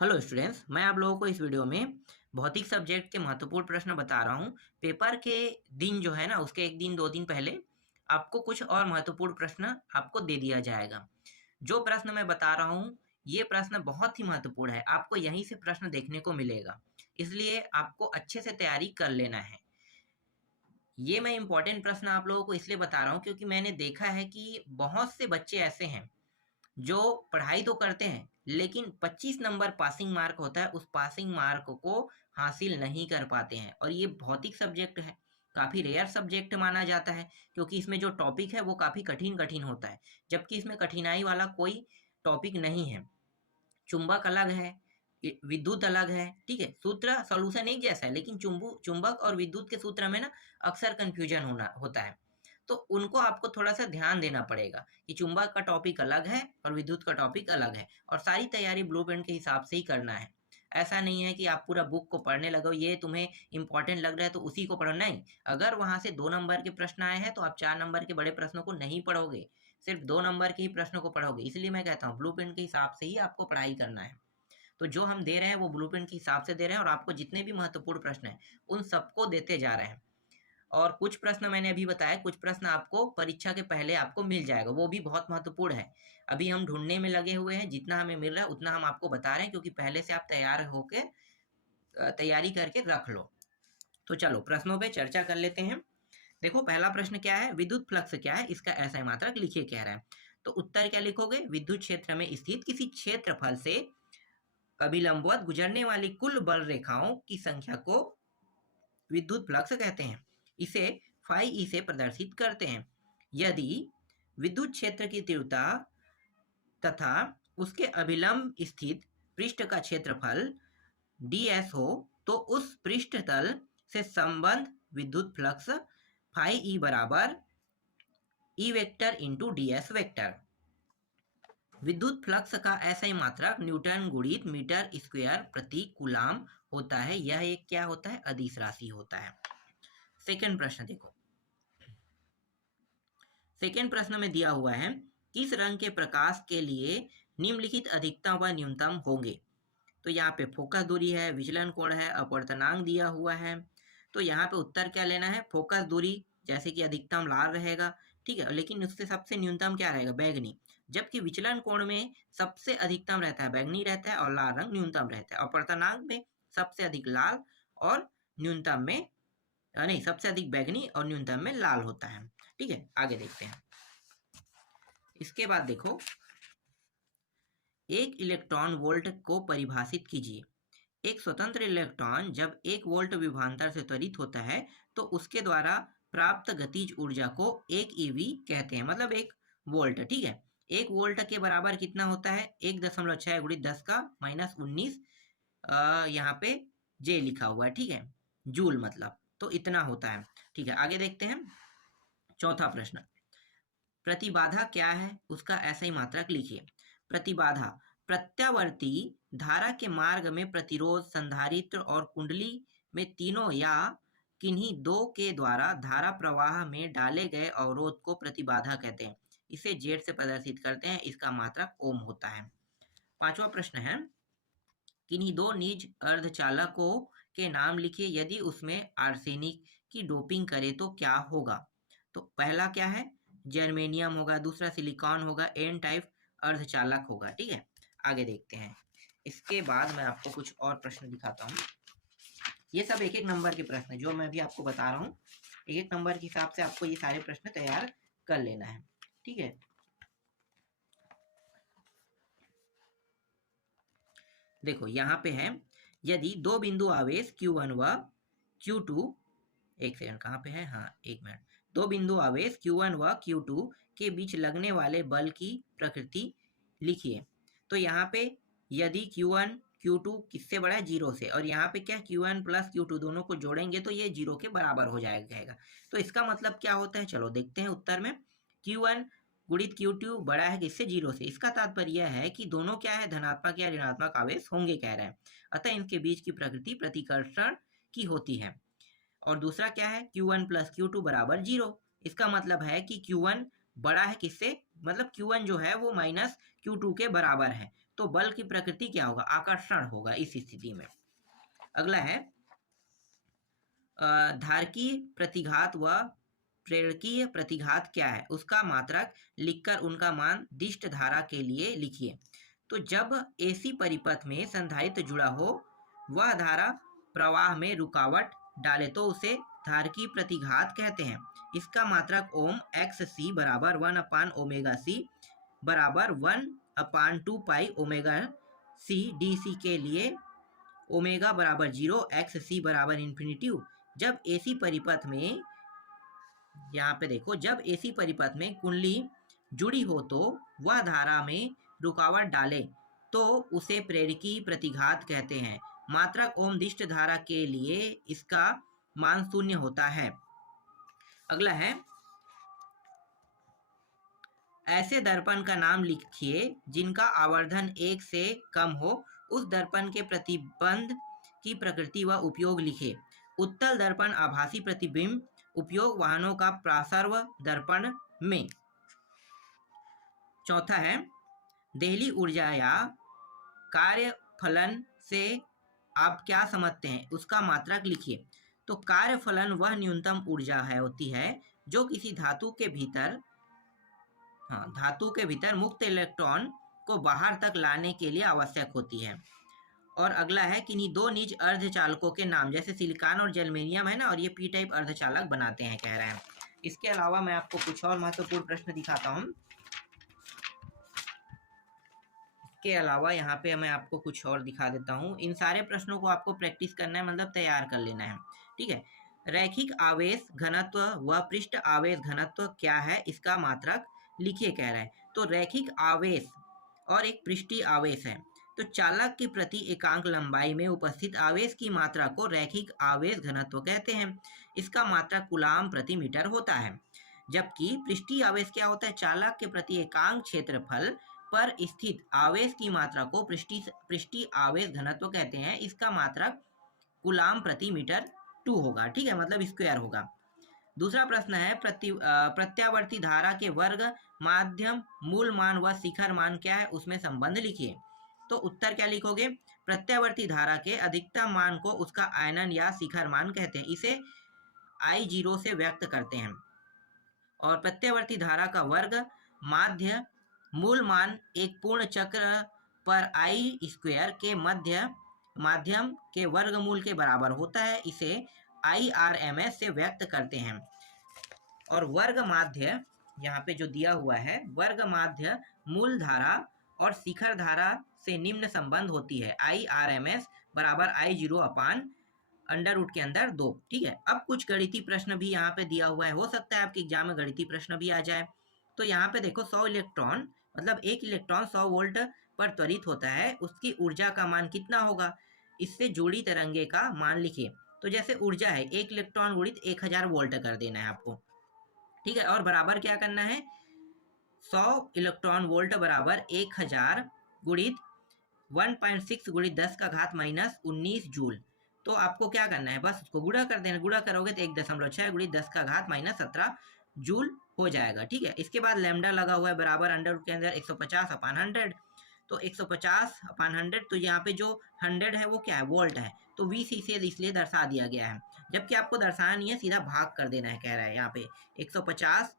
Hello students, मैं आप लोगों को इस वीडियो में भौतिक सब्जेक्ट के महत्वपूर्ण प्रश्न बता रहा हूँ। पेपर के दिन जो है ना, उसके एक दिन दो दिन पहले आपको कुछ और महत्वपूर्ण प्रश्न आपको दे दिया जाएगा। जो प्रश्न मैं बता रहा हूँ, ये प्रश्न बहुत ही महत्वपूर्ण है। आपको यहीं से प्रश्न देखने को मिलेगा, इसलिए आपको अच्छे से तैयारी कर लेना है। ये मैं इम्पोर्टेंट प्रश्न आप लोगों को इसलिए बता रहा हूँ क्योंकि मैंने देखा है कि बहुत से बच्चे ऐसे हैं जो पढ़ाई तो करते हैं, लेकिन 25 नंबर पासिंग मार्क होता है, उस पासिंग मार्क को हासिल नहीं कर पाते हैं। और ये भौतिक सब्जेक्ट है, काफ़ी रेयर सब्जेक्ट माना जाता है क्योंकि इसमें जो टॉपिक है वो काफ़ी कठिन कठिन होता है, जबकि इसमें कठिनाई वाला कोई टॉपिक नहीं है। चुंबक अलग है, विद्युत अलग है, ठीक है। सूत्र सॉल्यूशन एक जैसा है, लेकिन चुंबक और विद्युत के सूत्र में ना अक्सर कंफ्यूजन होता है। तो उनको आपको थोड़ा सा ध्यान देना पड़ेगा कि चुंबक का टॉपिक अलग है और विद्युत का टॉपिक अलग है, और सारी तैयारी ब्लूप्रिंट के हिसाब से ही करना है। ऐसा नहीं है कि आप पूरा बुक को पढ़ने लगो, ये तुम्हें इंपॉर्टेंट लग रहा है तो उसी को पढ़ो, नहीं। अगर वहां से 2 नंबर के प्रश्न आए हैं तो आप 4 नंबर के बड़े प्रश्नों को नहीं पढ़ोगे, सिर्फ 2 नंबर के ही प्रश्नों को पढ़ोगे। इसलिए मैं कहता हूँ ब्लूप्रिंट के हिसाब से ही आपको पढ़ाई करना है। तो जो हम दे रहे हैं वो ब्लूप्रिंट के हिसाब से दे रहे हैं, और आपको जितने भी महत्वपूर्ण प्रश्न हैं उन सबको देते जा रहे हैं। और कुछ प्रश्न मैंने अभी बताया, कुछ प्रश्न आपको परीक्षा के पहले आपको मिल जाएगा, वो भी बहुत महत्वपूर्ण है। अभी हम ढूंढने में लगे हुए हैं, जितना हमें मिल रहा है उतना हम आपको बता रहे हैं, क्योंकि पहले से आप तैयार होके तैयारी करके रख लो। तो चलो प्रश्नों पे चर्चा कर लेते हैं। देखो पहला प्रश्न क्या है, विद्युत फ्लक्स क्या है, इसका ऐसा मात्रक लिखिए कह रहा है। तो उत्तर क्या लिखोगे, विद्युत क्षेत्र में स्थित किसी क्षेत्रफल से अभिलंबवत गुजरने वाली कुल बल रेखाओं की संख्या को विद्युत फ्लक्स कहते हैं। इसे फाई ई से प्रदर्शित करते हैं। यदि विद्युत क्षेत्र की तीव्रता तथा उसके अभिलंब स्थित पृष्ठ का क्षेत्रफल ds हो, तो उस पृष्ठ तल से संबंध विद्युत फ्लक्स फाई ई बराबर E vector into ds vector. विद्युत फ्लक्स का SI मात्रक न्यूटन गुणित मीटर स्क्वायर प्रति कूलाम होता है। यह एक क्या होता है, अदिश राशि होता है। सेकंड प्रश्न देखो, सेकंड प्रश्न में दिया हुआ है, किस रंग के प्रकाश के लिए निम्नलिखित अधिकतम व न्यूनतम होंगे। तो यहाँ पे फोकस दूरी है, विचलन कोण है, अपवर्तनांक दिया हुआ है। तो यहाँ पे उत्तर क्या लेना है, फोकस दूरी जैसे कि अधिकतम लाल रहेगा, ठीक है, लेकिन उससे सबसे न्यूनतम क्या रहेगा, बैगनी। जबकि विचलन कोण में सबसे अधिकतम रहता है बैगनी रहता है और लाल रंग न्यूनतम रहता है। अपवर्तनांक में सबसे अधिक लाल और न्यूनतम में नहीं, सबसे अधिक बैगनी और न्यूनतम में लाल होता है। ठीक है, आगे देखते हैं। इसके बाद देखो, एक इलेक्ट्रॉन वोल्ट को परिभाषित कीजिए। एक स्वतंत्र इलेक्ट्रॉन जब 1 वोल्ट विभवांतर से त्वरित होता है तो उसके द्वारा प्राप्त गतिज ऊर्जा को 1 eV कहते हैं, मतलब 1 वोल्ट, ठीक है। 1 वोल्ट के बराबर कितना होता है, 1.6 गुणित 10 का माइनस 19, यहाँ पे J लिखा हुआ है, ठीक है, जूल मतलब, तो इतना होता है। ठीक है, आगे देखते हैं। चौथा प्रश्न, प्रतिबाधा क्या है, उसका ऐसा ही मात्रक लिखिए। प्रतिबाधा प्रत्यावर्ती धारा के मार्ग में प्रतिरोध, संधारित्र और कुंडली में तीनों या किन्हीं दो के द्वारा धारा प्रवाह में डाले गए अवरोध को प्रतिबाधा कहते हैं। इसे जेड से प्रदर्शित करते हैं, इसका मात्रक ओम होता है। पांचवा प्रश्न है, किन्हीं दो निज अर्धचालकों के नाम लिखिए, यदि उसमें आर्सेनिक की डोपिंग करे तो क्या होगा। तो पहला क्या है, जर्मेनियम होगा, दूसरा सिलिकॉन होगा, एन टाइप अर्धचालक होगा, ठीक है। आगे देखते हैं। इसके बाद मैं आपको कुछ और प्रश्न दिखाता हूँ। ये सब एक एक नंबर के प्रश्न जो मैं भी आपको बता रहा हूँ, एक एक नंबर के हिसाब से आपको ये सारे प्रश्न तैयार कर लेना है, ठीक है। देखो यहाँ पे है, यदि दो बिंदु आवेश Q1 व Q2, एक सेकंड कहाँ पे है, हाँ एक मिनट, दो बिंदु आवेश Q1 व Q2 के बीच लगने वाले बल की प्रकृति लिखिए। तो यहाँ पे यदि Q1 Q2 किससे बड़ा है, 0 से, और यहाँ पे क्या Q1 प्लस Q2 दोनों को जोड़ेंगे तो ये 0 के बराबर हो जाएगा। तो इसका मतलब क्या होता है, चलो देखते हैं उत्तर में। Q1 गुणित Q2 बड़ा है किससे, 0 से। इसका तात्पर्य यह है कि दोनों क्या है, धनात्मक या ऋणात्मक आवेश होंगे कह रहे हैं, अतः इनके बीच की प्रकृति प्रतिकर्षण की होती है। और दूसरा क्या है, Q1 प्लस Q2 बराबर 0। इसका मतलब है कि Q1 बड़ा है किससे, मतलब Q1 जो है वो माइनस Q2 के बराबर है। तो बल की प्रकृति क्या होगा, आकर्षण होगा इस स्थिति में। अगला है धारकीय प्रतिघात व प्रेरकीय प्रतिघात क्या है, उसका मात्रक लिखकर उनका मान दिष्ट धारा के लिए लिखिए। तो जब एसी परिपथ में संधारित्र जुड़ा हो, वह धारा प्रवाह में रुकावट डाले तो उसे धारकीय प्रतिघात कहते हैं। इसका मात्रक ओम एक्स सी बराबर 1/ओमेगा सी बराबर 1/2 पाई ओमेगा सी डी सी के लिए ओमेगा बराबर 0, एक्स सी बराबर इन्फिनिटी। जब एसी परिपथ में, यहाँ पे देखो, जब एसी परिपथ में कुंडली जुड़ी हो तो वह धारा में रुकावट डाले तो उसे प्रेरकी प्रतिघात कहते हैं। मात्रक ओम दिष्ट धारा के लिए इसका मान 0 होता है। अगला है ऐसे दर्पण का नाम लिखिए जिनका आवर्धन 1 से कम हो, उस दर्पण के प्रतिबंध की प्रकृति व उपयोग लिखे। उत्तल दर्पण आभासी प्रतिबिंब, उपयोग वाहनों का प्रासर्व दर्पण में। चौथा है देहली ऊर्जा या कार्य फलन से आप क्या समझते हैं, उसका मात्रक लिखिए। तो कार्य फलन वह न्यूनतम ऊर्जा है होती है जो किसी धातु के भीतर मुक्त इलेक्ट्रॉन को बाहर तक लाने के लिए आवश्यक होती है। और अगला है कि दो निज अर्धचालकों के नाम, जैसे सिलिकॉन और जर्मेनियम है ना, और ये पी टाइप अर्धचालक बनाते हैं, कह रहे हैं। इसके अलावा मैं आपको कुछ और महत्वपूर्ण प्रश्न दिखाता हूँ। इसके अलावा यहाँ पे मैं आपको कुछ और दिखा देता हूँ। इन सारे प्रश्नों को आपको प्रैक्टिस करना है, मतलब तैयार कर लेना है, ठीक है। रैखिक आवेश घनत्व व पृष्ठ आवेश घनत्व क्या है, इसका मात्रक लिखिए, कह रहे हैं। तो रैखिक आवेश और एक पृष्ठीय आवेश है। तो चालक की प्रति एकांक लंबाई में उपस्थित आवेश की मात्रा को रैखिक आवेश घनत्व कहते हैं। इसका मात्रक कूलाम प्रति मीटर होता है। जबकि पृष्ठीय आवेश क्या होता है, चालक के प्रति एकांक क्षेत्रफल पर स्थित आवेश की मात्रा को पृष्ठीय आवेश घनत्व कहते हैं। इसका मात्रक कूलाम प्रति मीटर 2 होगा, ठीक है, मतलब स्क्वायर होगा। दूसरा प्रश्न है प्रत्यावर्ती धारा के वर्ग, माध्यम, मूल मान व शिखर मान क्या है, उसमें संबंध लिखिए। तो उत्तर क्या लिखोगे, प्रत्यावर्ती धारा के अधिकतम मान को उसका आयनन या शिखर मान कहते हैं, इसे I0 से व्यक्त करते हैं। और प्रत्यावर्ती धारा का वर्ग, माध्य, मूल मान एक पूर्ण चक्र पर I² के माध्यम के वर्गमूल के बराबर होता है, इसे IRMS से व्यक्त करते हैं। और वर्ग माध्य यहाँ पे जो दिया हुआ है, वर्ग माध्य मूल धारा और शिखर धारा से निम्न संबंध होती है, IRMS बराबर I0 अपान √ के अंदर 2, ठीक है। अब कुछ गणितीय प्रश्न भी यहाँ पे दिया हुआ है, हो सकता है आपके एग्जाम में गणितीय प्रश्न भी आ जाए। तो यहाँ पे देखो 100 इलेक्ट्रॉन, मतलब एक इलेक्ट्रॉन 100 वोल्ट पर त्वरित होता है, उसकी ऊर्जा का मान कितना होगा, इससे जुड़ी तरंगे का मान लिखिए। तो जैसे ऊर्जा है 1 इलेक्ट्रॉन गुणित 1000 वोल्ट कर देना है आपको, ठीक है। और बराबर क्या करना है, 100 इलेक्ट्रॉन वोल्ट बराबर 1000 गुणित 1.6 गुणित 10 का घात -19 जूल। तो आपको क्या करना है, बस उसको गुणा कर देना। गुणा करोगे तो 1.6 गुणित 10 का घात -17 जूल हो जाएगा, ठीक है। इसके बाद लैम्डा लगा हुआ है बराबर √ के अंदर 150 अपान 100। तो 150 अपान 100, तो यहाँ पे जो 100 है वो क्या है, वोल्ट है, तो VC से इसलिए दर्शा दिया गया है। जबकि आपको दर्शाना नहीं है, सीधा भाग कर देना है, कह रहा है यहाँ पे 150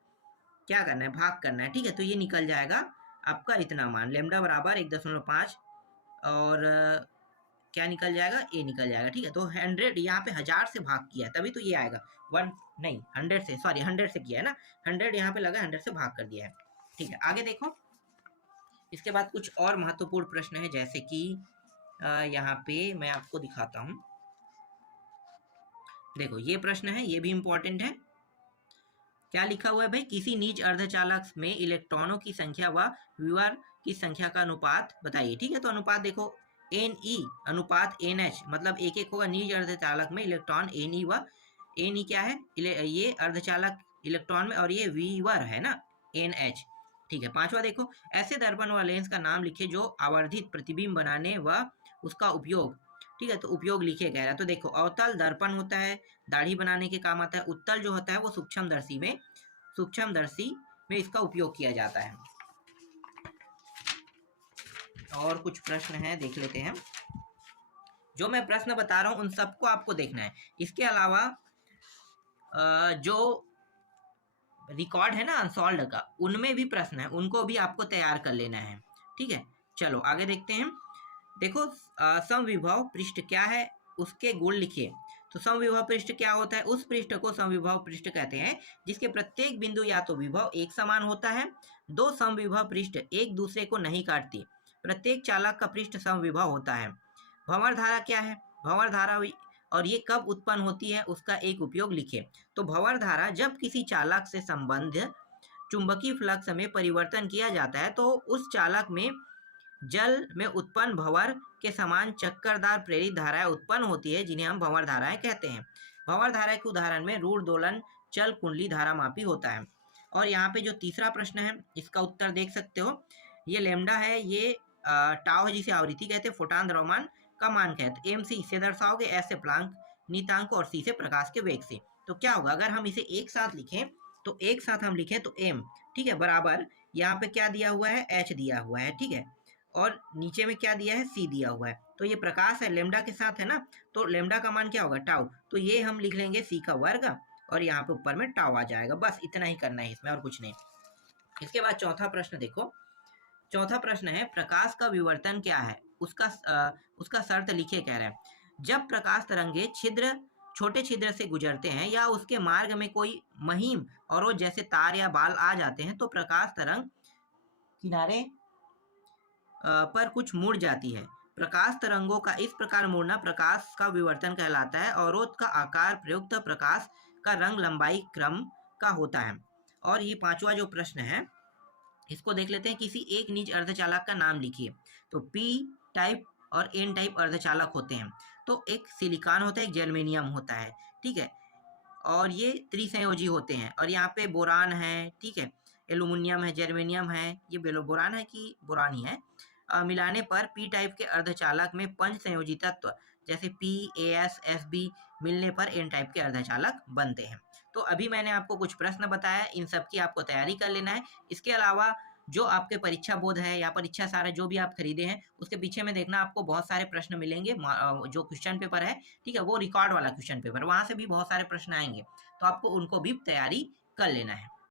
क्या करना है, भाग करना है, ठीक है। तो ये निकल जाएगा आपका इतना मान, लैम्डा बराबर 1.5 और क्या निकल जाएगा, ये निकल जाएगा, ठीक है। तो 100 यहाँ पे 1000 से भाग किया है, तभी तो ये आएगा 100 से, सॉरी 100 से किया है ना, 100 यहाँ पे लगा, 100 से भाग कर दिया है, ठीक है। आगे देखो, इसके बाद कुछ और महत्वपूर्ण प्रश्न है, जैसे कि यहाँ पे मैं आपको दिखाता हूँ। देखो ये प्रश्न है, ये भी इंपॉर्टेंट है। क्या लिखा हुआ है भाई, किसी निज अर्धचालक में इलेक्ट्रॉनों की संख्या व विवर की संख्या का अनुपात बताइए, ठीक है। तो अनुपात देखो Ne अनुपात NH, मतलब एक होगा निज अर्धचालक में इलेक्ट्रॉन Ne व Ne क्या है, ये अर्धचालक इलेक्ट्रॉन में, और ये विवर है ना NH, ठीक है। पांचवा देखो, ऐसे दर्पण व लेंस का नाम लिखे जो आवर्धित प्रतिबिंब बनाने व उसका उपयोग, ठीक है। तो उपयोग लिखे गया है। तो देखो अवतल दर्पण होता है, दाढ़ी बनाने के काम आता है। उत्तल जो होता है वो सूक्ष्मदर्शी में इसका उपयोग किया जाता है। और कुछ प्रश्न हैं, देख लेते हैं। जो मैं प्रश्न बता रहा हूँ उन सबको आपको देखना है। इसके अलावा जो रिकॉर्ड है ना अनसॉल्व का, उनमें भी प्रश्न है, उनको भी आपको तैयार कर लेना है। ठीक है, चलो आगे देखते हैं। देखो समविभव पृष्ठ क्या है, उसके गुण लिखिए। तो समविभव पृष्ठ क्या होता है? उस पृष्ठ को समविभव पृष्ठ कहते हैं जिसके प्रत्येक बिंदु या तो विभव एक समान होता है। दो समविभव पृष्ठ एक दूसरे को नहीं काटती। प्रत्येक चालक का पृष्ठ समविभव होता है। भंवर धारा क्या है? भंवर धारा और ये कब उत्पन्न होती है उसका एक उपयोग लिखिए। तो भंवर धारा जब किसी चालक से संबंध चुंबकीय फ्लक्स में परिवर्तन किया जाता है तो उस चालक में जल में उत्पन्न भंवर के समान चक्करदार प्रेरित धाराएं उत्पन्न होती है, जिन्हें हम भंवर धाराएं कहते हैं। भंवर धारा के उदाहरण में रूढ़ दोलन चल कुंडली धारामापी होता है। और यहाँ पे जो तीसरा प्रश्न है इसका उत्तर देख सकते हो। ये लेमडा है, ये टाउ है जिसे आवृत्ति कहते हैं, फोटान द्रव्यमान का मान कहते हैं। एम से इससे दर्शाओगे, एस से प्लांक नीतांक और सी से प्रकाश के वेग से। तो क्या होगा अगर हम इसे एक साथ लिखें, तो एक साथ हम लिखें तो एम, ठीक है, बराबर यहाँ पे क्या दिया हुआ है? एच दिया हुआ है, ठीक है, और नीचे में क्या दिया है? सी दिया हुआ है। तो ये प्रकाश है, लेमडा के साथ है ना, तो लेमडा का मान क्या होगा? टाउ। तो ये हम लिख लेंगे सी का वर्ग और यहाँ पे ऊपर में टाउ आ जाएगा। बस इतना ही करना है इसमें और कुछ नहीं। इसके बाद चौथा प्रश्न देखो। चौथा प्रश्न है प्रकाश का विवर्तन क्या है, उसका शर्त लिखे कह रहे हैं। जब प्रकाश तरंगे छोटे छिद्र से गुजरते हैं या उसके मार्ग में कोई महीन और जैसे तार या बाल आ जाते हैं तो प्रकाश तरंग किनारे पर कुछ मुड़ जाती है। प्रकाश तरंगों का इस प्रकार मुड़ना प्रकाश का विवर्तन कहलाता है। अवरोध का आकार प्रयुक्त प्रकाश का रंग लंबाई क्रम का होता है। और ये पांचवा जो प्रश्न है इसको देख लेते हैं। किसी एक निज अर्धचालक का नाम लिखिए। तो पी टाइप और एन टाइप अर्धचालक होते हैं। तो एक सिलिकॉन होता है, एक जर्मेनियम होता है, ठीक है, और ये त्रिसंयोजी होते हैं। और यहाँ पे बोरान है, ठीक है, एल्यूमिनियम है, जर्मेनियम है, ये बोरान है कि बोरान ही है। मिलाने पर पी टाइप के अर्धचालक में पंच संयोजी तत्व जैसे पी, एस, एस बी मिलने पर एन टाइप के अर्धचालक बनते हैं। तो अभी मैंने आपको कुछ प्रश्न बताया, इन सब की आपको तैयारी कर लेना है। इसके अलावा जो आपके परीक्षा बोध है या परीक्षा सारा जो भी आप खरीदे हैं उसके पीछे में देखना, आपको बहुत सारे प्रश्न मिलेंगे। जो क्वेश्चन पेपर है, ठीक है, वो रिकॉर्ड वाला क्वेश्चन पेपर, वहां से भी बहुत सारे प्रश्न आएंगे, तो आपको उनको भी तैयारी कर लेना है।